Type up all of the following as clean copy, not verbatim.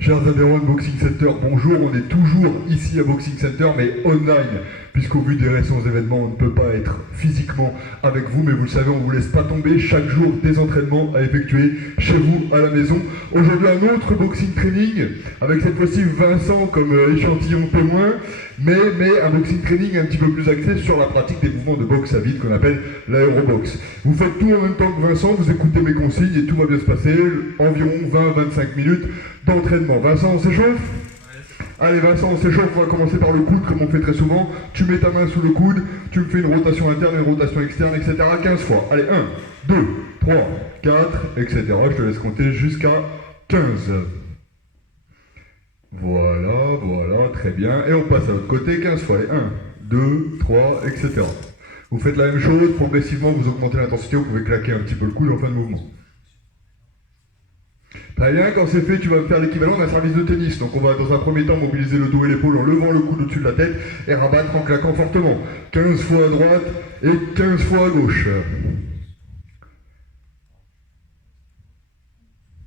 Chers adhérents de Boxing Center, bonjour. On est toujours ici à Boxing Center, mais online, puisqu'au vu des récents événements, on ne peut pas être physiquement avec vous, mais vous le savez, on ne vous laisse pas tomber. Chaque jour, des entraînements à effectuer chez vous, à la maison. Aujourd'hui, un autre boxing training, avec cette fois-ci Vincent comme échantillon témoin, mais un boxing training un petit peu plus axé sur la pratique des mouvements de boxe à vide qu'on appelle l'aérobox. Vous faites tout en même temps que Vincent, vous écoutez mes consignes et tout va bien se passer. Environ 20-25 minutes d'entraînement. Vincent, on s'échauffe ? Allez Vincent, on s'échauffe, on va commencer par le coude comme on fait très souvent. Tu mets ta main sous le coude, tu me fais une rotation interne, une rotation externe, etc. 15 fois. Allez, 1, 2, 3, 4, etc. Je te laisse compter jusqu'à 15. Voilà, très bien. Et on passe à l'autre côté, 15 fois. Allez, 1, 2, 3, etc. Vous faites la même chose, progressivement vous augmentez l'intensité, vous pouvez claquer un petit peu le coude en fin de mouvement. Très bien, quand c'est fait, tu vas me faire l'équivalent d'un service de tennis. Donc on va dans un premier temps mobiliser le dos et l'épaule en levant le coude au-dessus de la tête et rabattre en claquant fortement. 15 fois à droite et 15 fois à gauche.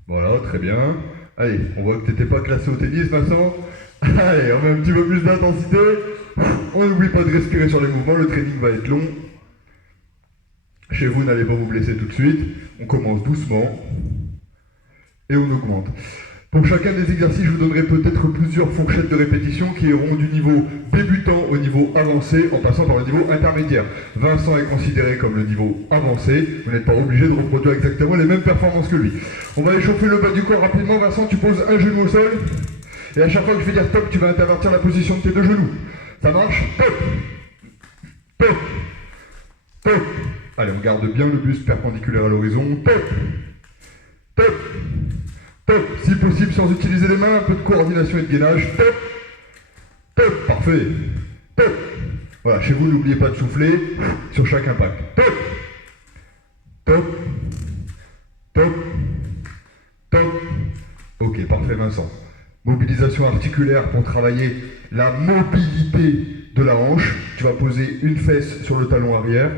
Voilà, très bien. Allez, on voit que tu n'étais pas classé au tennis, Vincent. Allez, on met un petit peu plus d'intensité. On n'oublie pas de respirer sur les mouvements, le training va être long. Chez vous, n'allez pas vous blesser tout de suite. On commence doucement. Et on augmente. Pour chacun des exercices, je vous donnerai peut-être plusieurs fourchettes de répétition qui iront du niveau débutant au niveau avancé en passant par le niveau intermédiaire. Vincent est considéré comme le niveau avancé, vous n'êtes pas obligé de reproduire exactement les mêmes performances que lui. On va échauffer le bas du corps rapidement. Vincent, tu poses un genou au sol et à chaque fois que je vais dire top, tu vas intervertir la position de tes deux genoux. Ça marche? Top, top, top. Allez, on garde bien le buste perpendiculaire à l'horizon. Top, top, top, si possible sans utiliser les mains, un peu de coordination et de gainage. Top, top, parfait. Top. Voilà, chez vous, n'oubliez pas de souffler sur chaque impact. Top, top, top, top. Ok, parfait Vincent. Mobilisation articulaire pour travailler la mobilité de la hanche. Tu vas poser une fesse sur le talon arrière.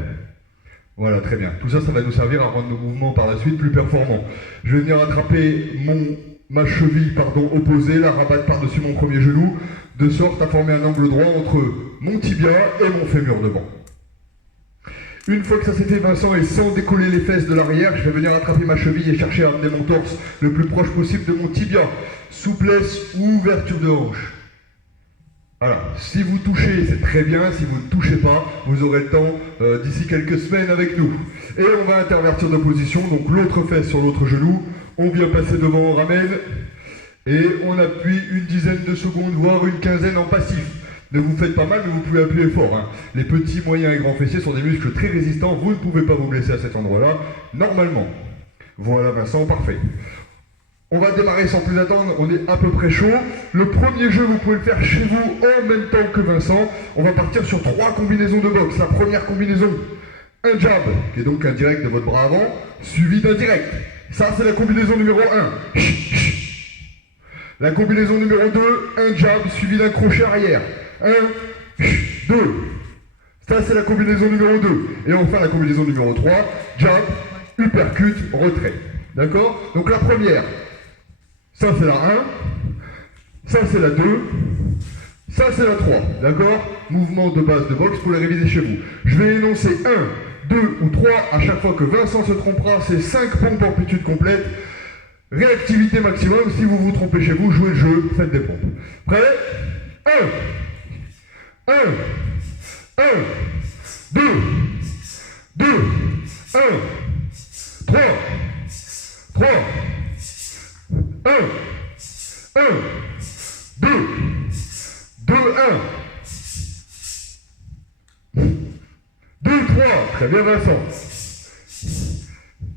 Voilà, très bien. Tout ça, ça va nous servir à rendre nos mouvements par la suite plus performants. Je vais venir attraper ma cheville opposée, la rabattre par-dessus mon premier genou, de sorte à former un angle droit entre mon tibia et mon fémur devant. Une fois que ça s'est fait, Vincent, et sans décoller les fesses de l'arrière, je vais venir attraper ma cheville et chercher à amener mon torse le plus proche possible de mon tibia. Souplesse ou ouverture de hanche. Voilà, si vous touchez, c'est très bien. Si vous ne touchez pas, vous aurez le temps d'ici quelques semaines avec nous. Et on va intervertir de position, donc l'autre fesse sur l'autre genou. On vient passer devant, on ramène. Et on appuie une dizaine de secondes, voire une quinzaine en passif. Ne vous faites pas mal, mais vous pouvez appuyer fort. Hein. Les petits, moyens et grands fessiers sont des muscles très résistants. Vous ne pouvez pas vous blesser à cet endroit-là, normalement. Voilà Vincent, parfait. On va démarrer sans plus attendre, on est à peu près chaud. Le premier jeu, vous pouvez le faire chez vous en même temps que Vincent. On va partir sur 3 combinaisons de boxe. La première combinaison, un jab, qui est donc un direct de votre bras avant, suivi d'un direct. Ça, c'est la combinaison numéro 1. La combinaison numéro 2, un jab suivi d'un crochet arrière. 1, 2. Ça, c'est la combinaison numéro 2. Et on va faire la combinaison numéro 3, jab, uppercut, retrait. D'accord? Donc la première. Ça c'est la 1, ça c'est la 2, ça c'est la 3, d'accord? Mouvement de base de boxe pour les réviser chez vous. Je vais énoncer 1, 2 ou 3 à chaque fois que Vincent se trompera, c'est 5 pompes amplitude complète. Réactivité maximum, si vous vous trompez chez vous, jouez le jeu, faites des pompes. Prêt? 1, 1, 1, 2, 2, 1, 3, 3, 1, 1, 2, 2, 1, 2, 3, très bien Vincent.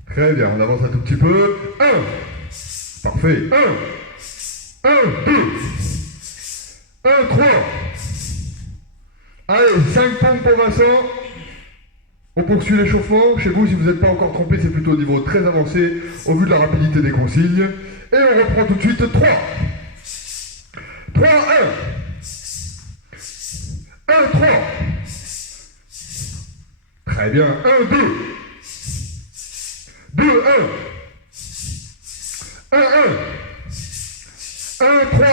Très bien, on avance un tout petit peu. 1, parfait, 1, 1, 2, 1, 3. Allez, 5 pompes pour Vincent. On poursuit l'échauffement. Chez vous, si vous n'êtes pas encore trompé, c'est plutôt au niveau très avancé, au vu de la rapidité des consignes. Et on reprend tout de suite 3. 3, 1. 1, 3. Très bien. 1, 2. 2, 1. 1, 1. 1, 3, 1.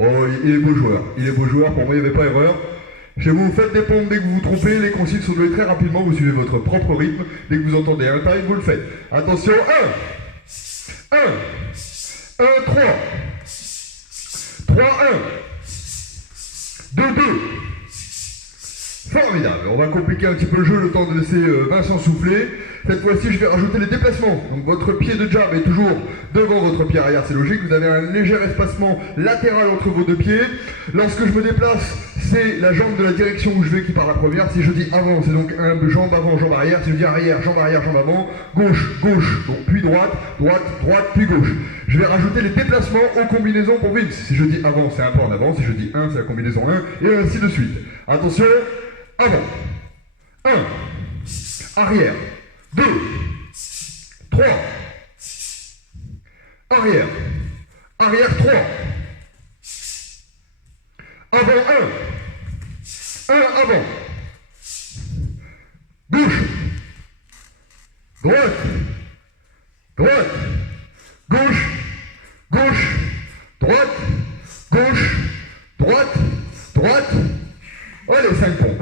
Oh, il est beau joueur. Il est beau joueur. Pour moi, il n'y avait pas erreur. Chez vous, faites des pompes dès que vous vous trompez. Les consignes sont données très rapidement. Vous suivez votre propre rythme. Dès que vous entendez un time, vous le faites. Attention, 1, 1, 1, 3, 3, 1, 2, 2. Formidable. On va compliquer un petit peu le jeu le temps de laisser Vincent souffler. Cette fois-ci, je vais rajouter les déplacements. Donc votre pied de jab est toujours devant votre pied arrière, c'est logique. Vous avez un léger espacement latéral entre vos deux pieds. Lorsque je me déplace, c'est la jambe de la direction où je vais qui part la première. Si je dis avant, c'est donc un jambe avant, jambe arrière. Si je dis arrière, jambe avant, gauche, gauche, donc puis droite, droite, droite, puis gauche. Je vais rajouter les déplacements aux combinaisons pour Vince. Si je dis avant, c'est un pas en avant. Si je dis 1, c'est la combinaison 1, et ainsi de suite. Attention, avant, 1, arrière, 2, 3, arrière, arrière 3, avant 1, 1 avant, gauche, droite, droite, gauche, gauche, droite, gauche, droite, droite. Allez, 5 pompes.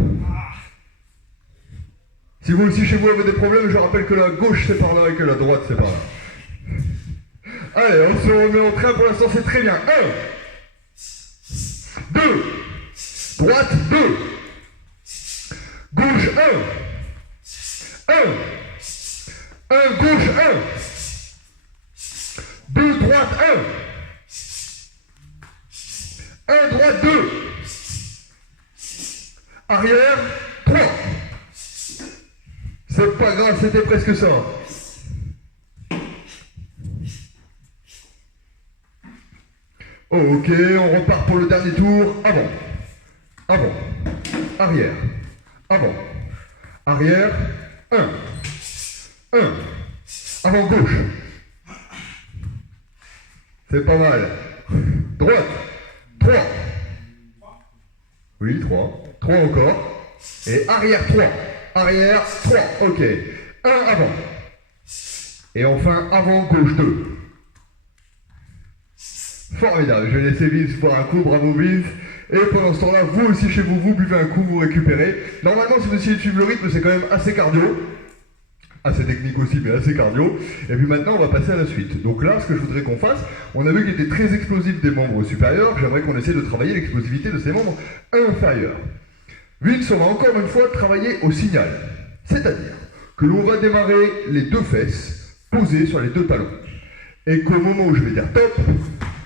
Si vous aussi chez vous avez des problèmes, je rappelle que la gauche c'est par là et que la droite c'est par là. Allez, on se remet en train, pour l'instant c'est très bien. 1, 2, droite 2, gauche 1, 1, gauche 1, 2, droite 1, 1, droite 2, arrière 3. C'est pas grave, c'était presque ça. Oh, ok, on repart pour le dernier tour. Avant, avant, arrière, avant, arrière, 1, 1, avant gauche. C'est pas mal. Droite, 3. Oui, 3. 3 encore. Et arrière 3. Arrière, 3, ok. 1 avant. Et enfin, avant, gauche 2. Formidable, je vais laisser Vince boire un coup, bravo Vince. Et pendant ce temps-là, vous aussi chez vous, vous buvez un coup, vous récupérez. Normalement, si vous essayez de suivre le rythme, c'est quand même assez cardio. Assez technique aussi, mais assez cardio. Et puis maintenant, on va passer à la suite. Donc là, ce que je voudrais qu'on fasse, on a vu qu'il était très explosif des membres supérieurs. J'aimerais qu'on essaie de travailler l'explosivité de ces membres inférieurs. Vince, on va encore une fois travailler au signal. C'est-à-dire que l'on va démarrer les deux fesses posées sur les deux talons. Et qu'au moment où je vais dire top,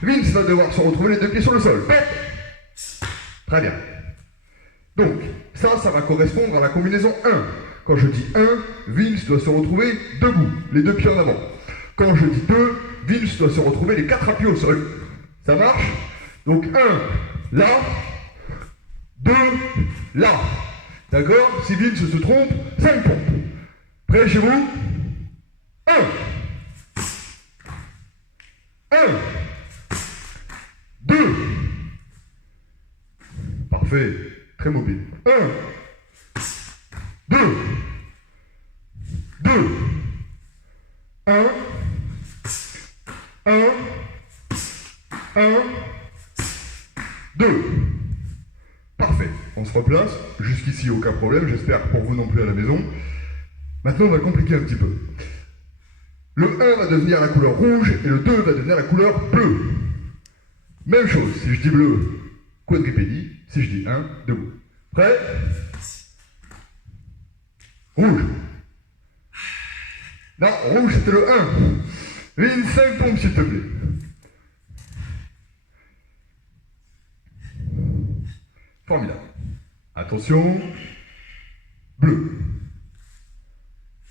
Vince va devoir se retrouver les deux pieds sur le sol. Top. Très bien. Donc, ça va correspondre à la combinaison 1. Quand je dis 1, Vince doit se retrouver debout, les deux pieds en avant. Quand je dis 2, Vince doit se retrouver les 4 appuis au sol. Ça marche? Donc 1, là, 2, là. D'accord? Si Vince se trompe, 5 pompes. Prêt chez vous? 1, 1, 2. Parfait. Très mobile. 1, 2, 2, 1, 1, 1, 2. Parfait. On se replace. Jusqu'ici, aucun problème. J'espère pour vous non plus à la maison. Maintenant, on va compliquer un petit peu. Le 1 va devenir la couleur rouge et le 2 va devenir la couleur bleue. Même chose. Si je dis bleu, quadripédie. Si je dis 1, debout. Prêt? Rouge. Non, rouge c'était le 1. Une 5 pompes s'il te plaît. Formidable. Attention. Bleu.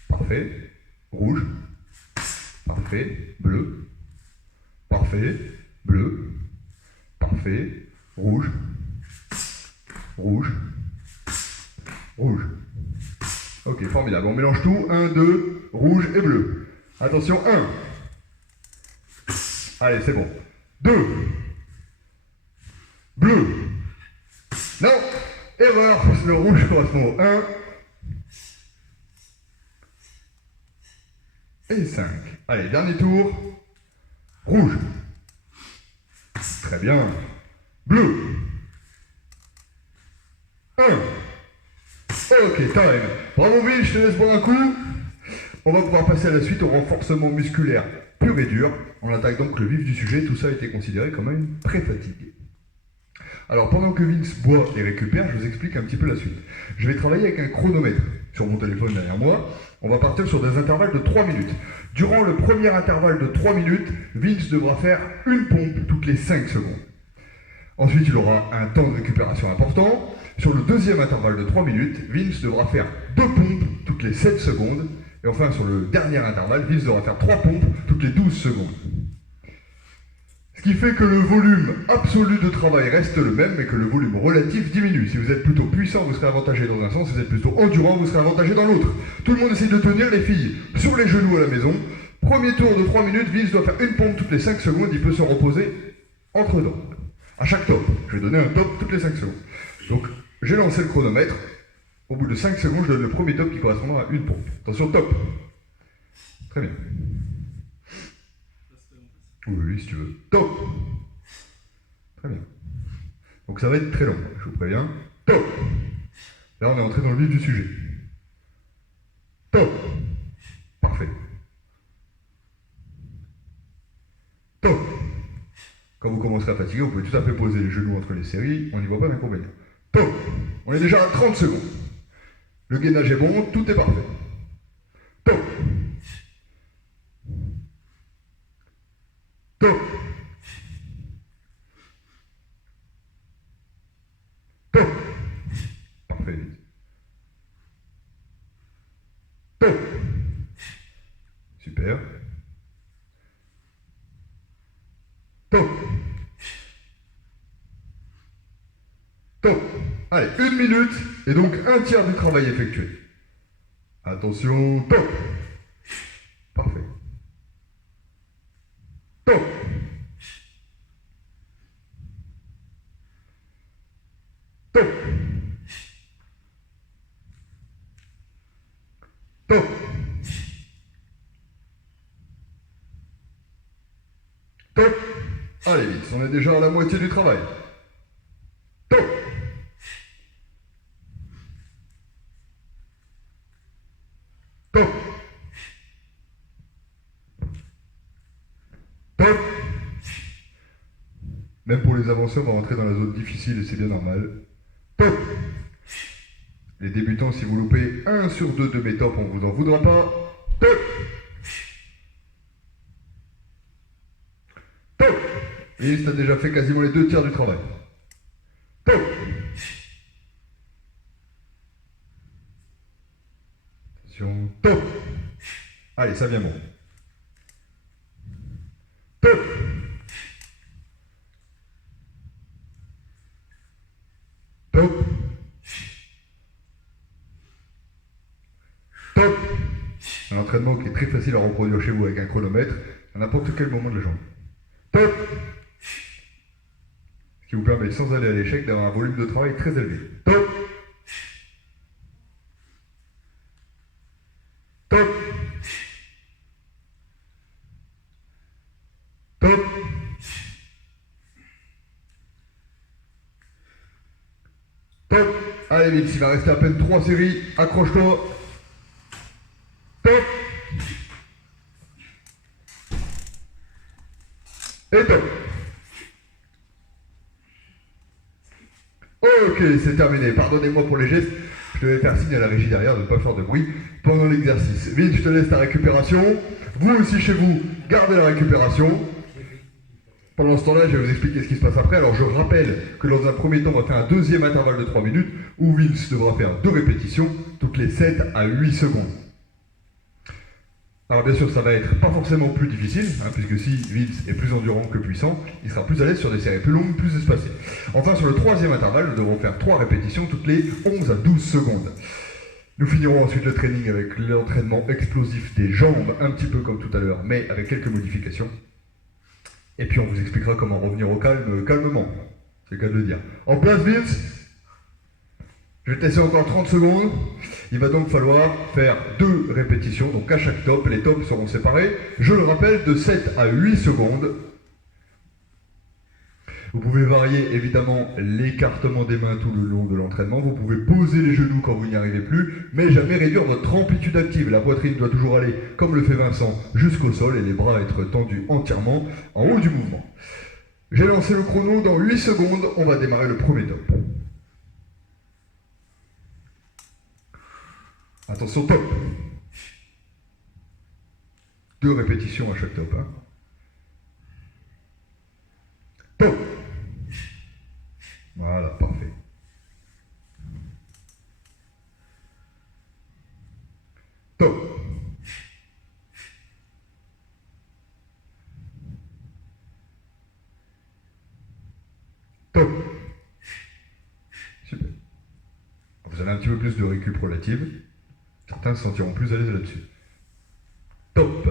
Parfait. Rouge. Parfait. Bleu. Parfait. Bleu. Parfait. Rouge. Rouge. Rouge. Ok, formidable. On mélange tout. 1, 2, rouge et bleu. Attention, 1. Allez, c'est bon. 2. Bleu. Non, erreur. Le rouge correspond au 1. et 5. Allez, dernier tour. Rouge. Très bien. Bleu. 1. Ok, time. Bravo Vince, je te laisse boire un coup. On va pouvoir passer à la suite au renforcement musculaire pur et dur. On attaque donc le vif du sujet. Tout ça a été considéré comme une pré-fatigue. Alors pendant que Vince boit et récupère, je vous explique un petit peu la suite. Je vais travailler avec un chronomètre sur mon téléphone derrière moi. On va partir sur des intervalles de 3 minutes. Durant le premier intervalle de 3 minutes, Vince devra faire une pompe toutes les 5 secondes. Ensuite, il aura un temps de récupération important. Sur le deuxième intervalle de 3 minutes, Vince devra faire 2 pompes toutes les 7 secondes. Et enfin, sur le dernier intervalle, Vince devra faire 3 pompes toutes les 12 secondes. Ce qui fait que le volume absolu de travail reste le même, mais que le volume relatif diminue. Si vous êtes plutôt puissant, vous serez avantagé dans un sens. Si vous êtes plutôt endurant, vous serez avantagé dans l'autre. Tout le monde essaie de tenir, les filles, sur les genoux à la maison. Premier tour de 3 minutes, Vince doit faire une pompe toutes les 5 secondes. Il peut se reposer entre temps. À chaque top. Je vais donner un top toutes les 5 secondes. Donc, j'ai lancé le chronomètre. Au bout de 5 secondes, je donne le premier top qui correspondra à une pompe. Attention, top. Très bien. Oui, si tu veux. Top. Très bien. Donc ça va être très long, je vous préviens. Top. Là, on est entré dans le vif du sujet. Top. Parfait. Top. Quand vous commencerez à fatiguer, vous pouvez tout à fait poser les genoux entre les séries, on n'y voit pas d'inconvénient. Top. On est déjà à 30 secondes. Le gainage est bon, tout est parfait. Top. Top. Top. Parfait. Top. Super. Top. Top. Allez, 1 minute, et donc un tiers du travail effectué. Attention, top. Parfait. Top. Top. Top. Top. Allez vite, on est déjà à la moitié du travail. Top. Top. Top. Même pour les avancés, on va rentrer dans la zone difficile et c'est bien normal. Top. Les débutants, si vous loupez 1 sur 2 de mes tops, on vous en voudra pas. Top. Top. Et tu as déjà fait quasiment les 2 tiers du travail. Top. Attention, top. Allez, ça vient bon. Top. Top. Top. Un entraînement qui est très facile à reproduire chez vous avec un chronomètre à n'importe quel moment de la journée. Top. Ce qui vous permet, sans aller à l'échec, d'avoir un volume de travail très élevé. Top. Top. Top. Top. Allez vite, il va rester à peine 3 séries. Accroche-toi. Top. Et top. Ok, c'est terminé. Pardonnez-moi pour les gestes. Je devais faire signe à la régie derrière de ne pas faire de bruit pendant l'exercice. Vite, je te laisse ta récupération. Vous aussi chez vous, gardez la récupération. Pendant ce temps-là, je vais vous expliquer ce qui se passe après. Alors je rappelle que dans un premier temps, on va faire un deuxième intervalle de 3 minutes où Vince devra faire 2 répétitions toutes les 7 à 8 secondes. Alors bien sûr, ça va être pas forcément plus difficile, puisque si Vince est plus endurant que puissant, il sera plus à l'aise sur des séries plus longues, plus espacées. Enfin, sur le troisième intervalle, nous devrons faire 3 répétitions toutes les 11 à 12 secondes. Nous finirons ensuite le training avec l'entraînement explosif des jambes, un petit peu comme tout à l'heure, mais avec quelques modifications. Et puis on vous expliquera comment revenir au calme calmement, c'est le cas de le dire. En place Vince, Je vais tester encore 30 secondes. Il va donc falloir faire 2 répétitions, donc à chaque top. Les tops seront séparés, je le rappelle, de 7 à 8 secondes. Vous pouvez varier évidemment l'écartement des mains tout le long de l'entraînement. Vous pouvez poser les genoux quand vous n'y arrivez plus, mais jamais réduire votre amplitude active. La poitrine doit toujours aller, comme le fait Vincent, jusqu'au sol et les bras être tendus entièrement en haut du mouvement. J'ai lancé le chrono dans 8 secondes. On va démarrer le premier top. Attention, top. 2 répétitions à chaque top. Hein. Top. Voilà, parfait. Top. Top. Super. Vous avez un petit peu plus de récup relative. Certains se sentiront plus à l'aise là-dessus. Top.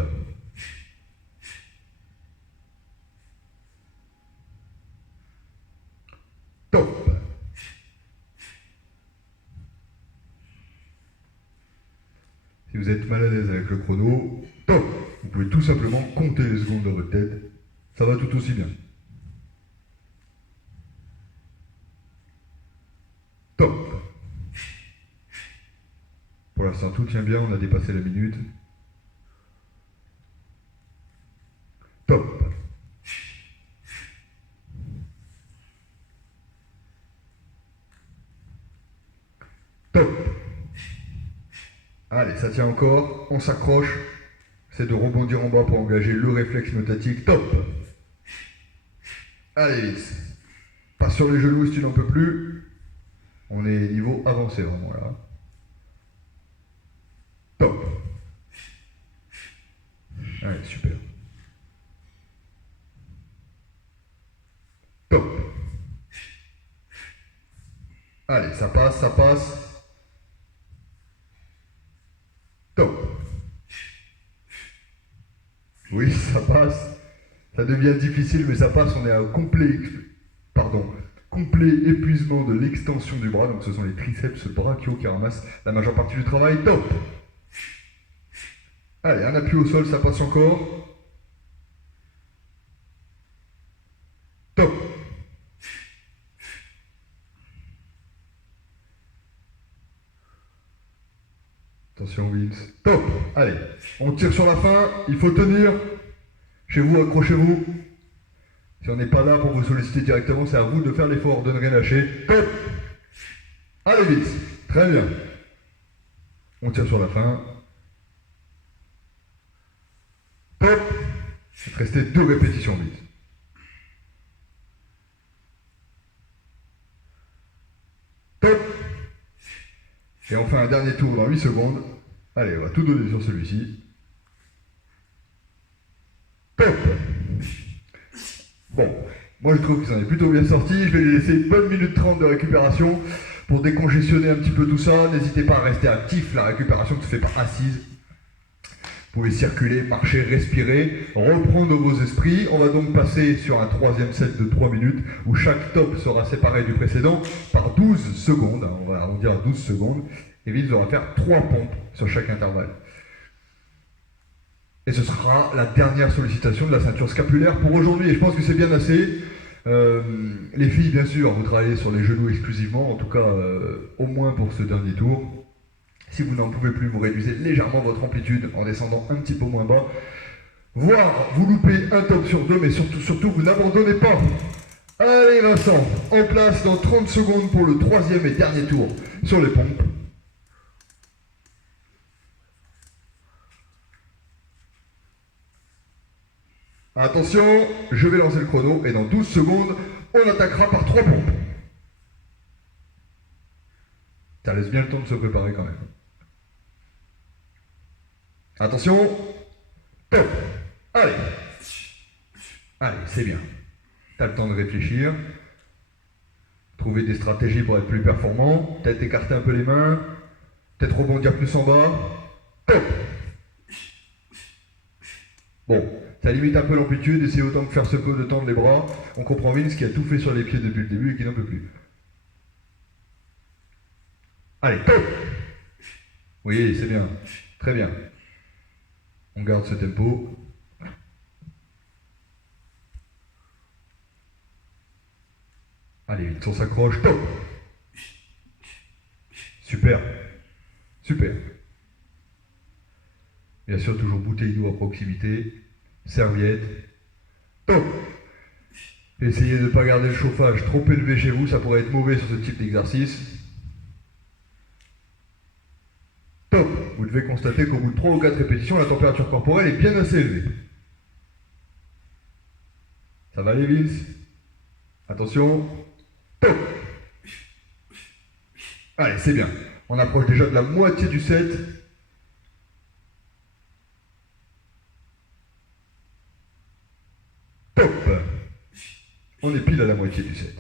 Top. Si vous êtes mal à l'aise avec le chrono, top. Vous pouvez tout simplement compter les secondes dans votre tête. Ça va tout aussi bien. Top. Pour l'instant, tout tient bien, on a dépassé la minute. Top. Top. Allez, ça tient encore, on s'accroche. C'est de rebondir en bas pour engager le réflexe myotatique. Top. Allez, vite. Pas sur les genoux si tu n'en peux plus. On est niveau avancé vraiment là. Top. Allez, super. Top. Allez, ça passe, ça passe. Top. Oui, ça passe. Ça devient difficile, mais ça passe. On est à complet épuisement de l'extension du bras. Donc ce sont les triceps brachiaux qui ramassent la majeure partie du travail. Top. Allez, un appui au sol, ça passe encore. Top. Attention Vince. Top. Allez, on tire sur la fin. Il faut tenir. Chez vous, accrochez-vous. Si on n'est pas là pour vous solliciter directement, c'est à vous de faire l'effort, de ne rien lâcher. Top. Allez vite. Très bien. On tire sur la fin. Top. Il te restait 2 répétitions vite. Top. Et on fait un dernier tour dans 8 secondes. Allez, on va tout donner sur celui-ci. Top. Bon, moi je trouve que ça en est plutôt bien sorti. Je vais lui laisser une bonne minute 30 de récupération pour décongestionner un petit peu tout ça. N'hésitez pas à rester actif, la récupération ne se fait pas assise. Vous pouvez circuler, marcher, respirer, reprendre vos esprits. On va donc passer sur un 3e set de 3 minutes où chaque top sera séparé du précédent par 12 secondes. On va arrondir à 12 secondes. Et Vince devra faire 3 pompes sur chaque intervalle. Et ce sera la dernière sollicitation de la ceinture scapulaire pour aujourd'hui. Et je pense que c'est bien assez. Les filles, bien sûr, vous travaillez sur les genoux exclusivement, en tout cas au moins pour ce dernier tour. Si vous n'en pouvez plus, vous réduisez légèrement votre amplitude en descendant un petit peu moins bas. Voire vous loupez un top sur 2, mais surtout, vous n'abandonnez pas. Allez Vincent, en place dans 30 secondes pour le 3e et dernier tour sur les pompes. Attention, je vais lancer le chrono et dans 12 secondes, on attaquera par 3 pompes. Ça laisse bien le temps de se préparer quand même. Attention, top. Allez. Allez, c'est bien. Tu as le temps de réfléchir. Trouver des stratégies pour être plus performant. Peut-être écarter un peu les mains. Peut-être rebondir plus en bas. Top. Bon, ça limite un peu l'amplitude. Essayez autant que faire se peut de tendre les bras. On comprend Vince qui a tout fait sur les pieds depuis le début et qui n'en peut plus. Allez, top. Oui, c'est bien. Très bien. On garde ce tempo. Allez, vite, on s'accroche. Top. Super. Super. Bien sûr, toujours bouteille d'eau à proximité. Serviette. Top. Essayez de ne pas garder le chauffage trop élevé chez vous, ça pourrait être mauvais sur ce type d'exercice. Top. Vous devez constater qu'au bout de 3 ou 4 répétitions, la température corporelle est bien assez élevée. Ça va aller, Vince? Attention. Top. Allez, c'est bien. On approche déjà de la moitié du set. Top. On est pile à la moitié du set.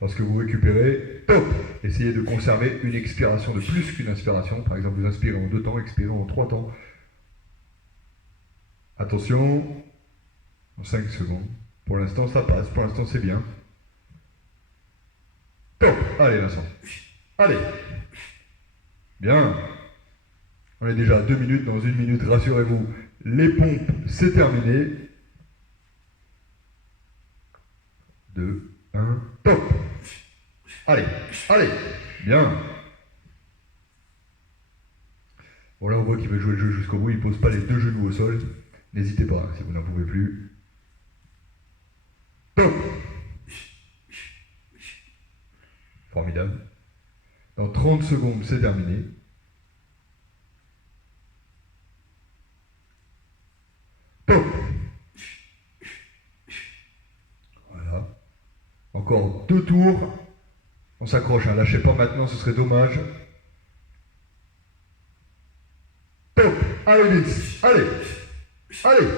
Lorsque vous récupérez, top. Essayez de conserver une expiration de plus qu'une inspiration. Par exemple, vous inspirez en 2 temps, expirez en 3 temps. Attention, en 5 secondes. Pour l'instant, ça passe. Pour l'instant, c'est bien. Top. Allez, Vincent. Allez. Bien. On est déjà à 2 minutes. Dans 1 minute, rassurez-vous, les pompes, c'est terminé. 2, 1, top. Allez, allez. Bien. Bon, là, on voit qu'il veut jouer le jeu jusqu'au bout. Il ne pose pas les 2 genoux au sol. N'hésitez pas, si vous n'en pouvez plus. Top. Formidable. Dans 30 secondes, c'est terminé. Top. Voilà. Encore 2 tours. On s'accroche, hein. Lâchez pas maintenant, ce serait dommage. Top. Allez, vite. Allez. Allez.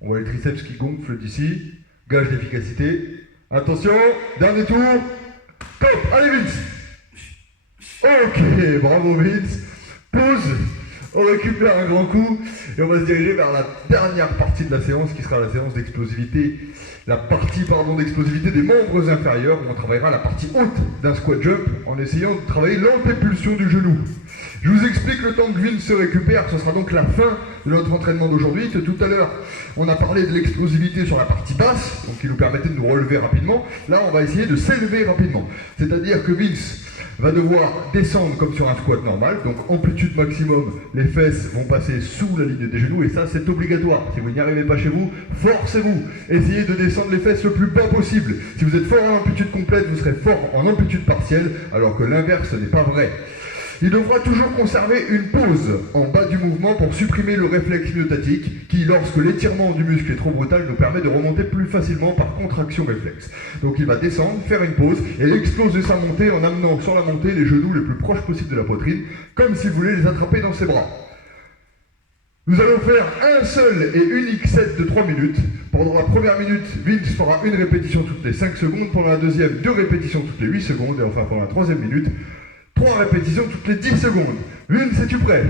On voit les triceps qui gonflent d'ici. Gage d'efficacité. Attention. Dernier tour. Top. Allez, vite. Ok, bravo Vince. Pause, on récupère un grand coup et on va se diriger vers la dernière partie de la séance qui sera la séance d'explosivité. La partie d'explosivité des membres inférieurs où on travaillera la partie haute d'un squat jump en essayant de travailler l'antépulsion du genou. Je vous explique le temps que Vince se récupère, ce sera donc la fin de notre entraînement d'aujourd'hui. Tout à l'heure, on a parlé de l'explosivité sur la partie basse, donc qui nous permettait de nous relever rapidement. Là, on va essayer de s'élever rapidement. C'est-à-dire que Vince va devoir descendre comme sur un squat normal, donc amplitude maximum, les fesses vont passer sous la ligne des genoux et ça c'est obligatoire. Si vous n'y arrivez pas chez vous, forcez-vous, essayez de descendre les fesses le plus bas possible. Si vous êtes fort en amplitude complète, vous serez fort en amplitude partielle, alors que l'inverse n'est pas vrai. Il devra toujours conserver une pause en bas du mouvement pour supprimer le réflexe myotatique qui, lorsque l'étirement du muscle est trop brutal, nous permet de remonter plus facilement par contraction réflexe. Donc il va descendre, faire une pause et exploser sa montée en amenant sur la montée les genoux les plus proches possibles de la poitrine, comme s'il voulait les attraper dans ses bras. Nous allons faire un seul et unique set de 3 minutes. Pendant la première minute, Vince fera une répétition toutes les 5 secondes, pendant la deuxième, 2 répétitions toutes les 8 secondes, et enfin pendant la troisième minute, 3 répétitions toutes les 10 secondes. Vince, es-tu prêt?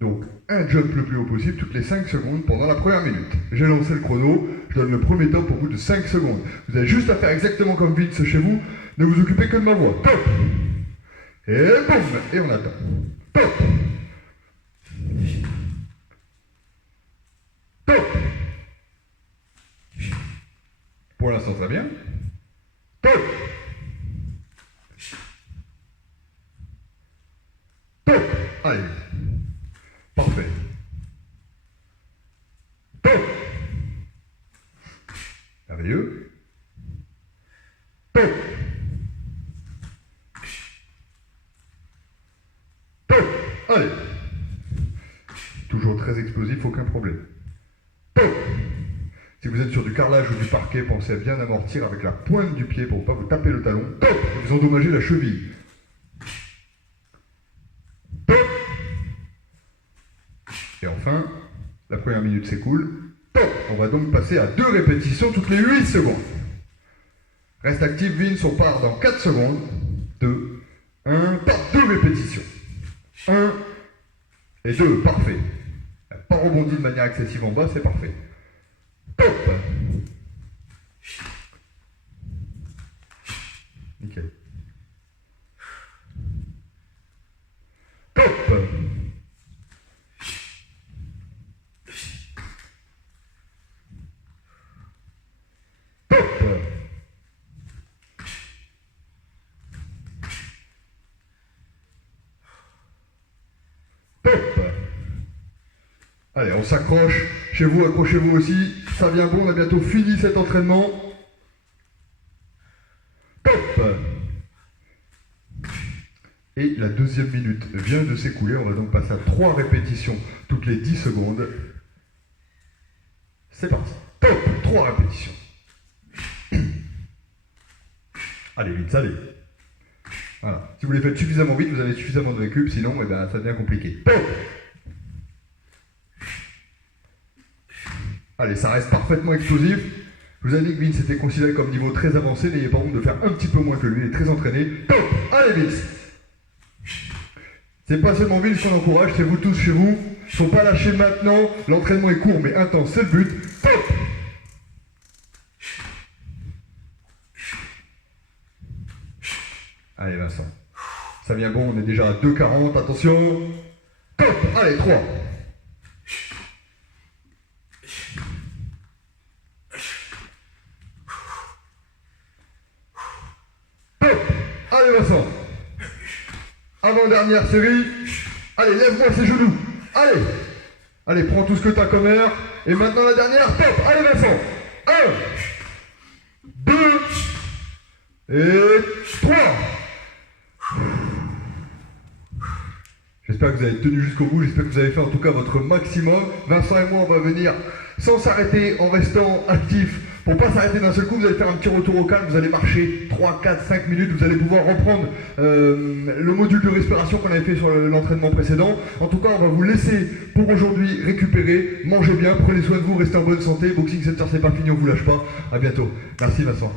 Donc, un jump le plus haut possible toutes les 5 secondes pendant la première minute. J'ai lancé le chrono, je donne le premier top au bout de 5 secondes. Vous avez juste à faire exactement comme Vince chez vous, ne vous occupez que de ma voix. Top! Et boum! Et on attend. Top! Top! Pour l'instant, très bien. Top! Top! Allez. Parfait. Top! Merveilleux. Top! Top! Allez. Toujours très explosif, aucun problème. Top! Si vous êtes sur du carrelage ou du parquet, pensez à bien amortir avec la pointe du pied pour ne pas vous taper le talon. Top! Et vous endommagez la cheville. Top! Et enfin, la première minute s'écoule. Top! On va donc passer à 2 répétitions toutes les 8 secondes. Reste actif, Vince, on part dans 4 secondes. 2, 1, top! 2 répétitions. 1 et 2, parfait. pas rebondi de manière excessive en bas, c'est parfait. Top. Nickel. Top. Top. Top. Allez, on s'accroche. Chez vous, accrochez-vous aussi. Ça vient bon, on a bientôt fini cet entraînement. Top. Et la deuxième minute vient de s'écouler. On va donc passer à 3 répétitions toutes les 10 secondes. C'est parti. Top. 3 répétitions. Allez, vite, allez. Voilà. Si vous les faites suffisamment vite, vous avez suffisamment de récup, sinon eh ben, ça devient compliqué. Top. Allez, ça reste parfaitement explosif. Je vous ai dit que Vince était considéré comme niveau très avancé, n'ayez pas honte de faire un petit peu moins que lui, il est très entraîné. Top. Allez Vince. C'est pas seulement Vince qu'on encourage, c'est vous tous chez vous. Faut pas lâcher maintenant, l'entraînement est court mais intense, c'est le but. Top. Allez Vincent, ça vient bon, on est déjà à 2,40, attention. Top. Allez, 3. Top. Allez Vincent. Avant-dernière série. Allez, lève-moi ces genoux. Allez. Allez, prends tout ce que tu as comme air. Et maintenant la dernière. Top. Allez Vincent. 1, 2 et 3. J'espère que vous avez tenu jusqu'au bout, j'espère que vous avez fait en tout cas votre maximum. Vincent et moi, on va venir sans s'arrêter, en restant actifs. Pour ne pas s'arrêter d'un seul coup, vous allez faire un petit retour au calme, vous allez marcher 3, 4, 5 minutes, vous allez pouvoir reprendre le module de respiration qu'on avait fait sur l'entraînement précédent. En tout cas, on va vous laisser pour aujourd'hui récupérer, mangez bien, prenez soin de vous, restez en bonne santé. Boxing Center, c'est pas fini, on vous lâche pas. À bientôt. Merci Vincent.